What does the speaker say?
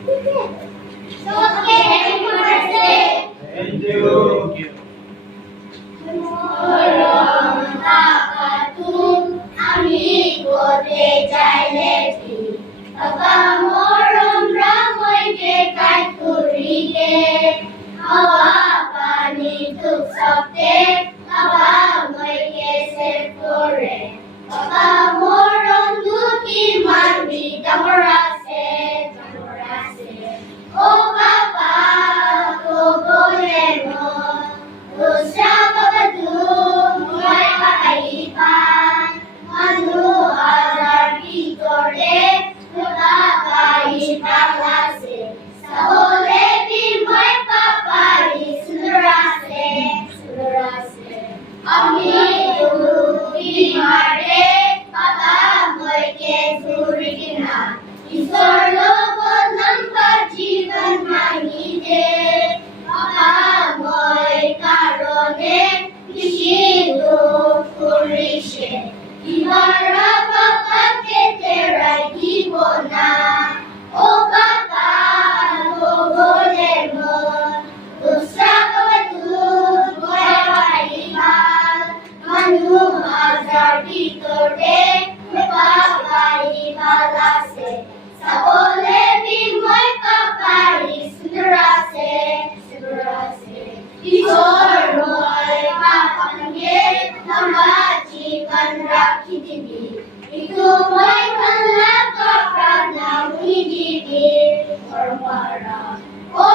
Okay, happy Mother's Day. Thank you. মরম তাকাতুম আমি করতে চাইলে কি বাবা মরম রামইকে কাইতুরিকে হাওয়া পানি দুঃখ সবতে বাবা মইকে সেভ করে বাবা মরম দুটি মারবি জামরাসে ও বাবা তো বলে মন Dosa pagkatulong, may pakaipan, manu azar pitore, nakakaipan lase. Sa huli din may papari, sunurase. Ami tulubi mare, patamoy ke turikina. Isor lobot ng pajiban manide, patamoy karone, kishido kurishe. Imara papakiteray ibona, o baka logolemon, Dosa pagkatulong, may pakaipan, manu azar pitore, napakaibalase. Sa olebi may papari, sunurase. Isor mo'y papanggit, namajikan rakitini. Ito mo'y kanlapapag na umigibig, or para. O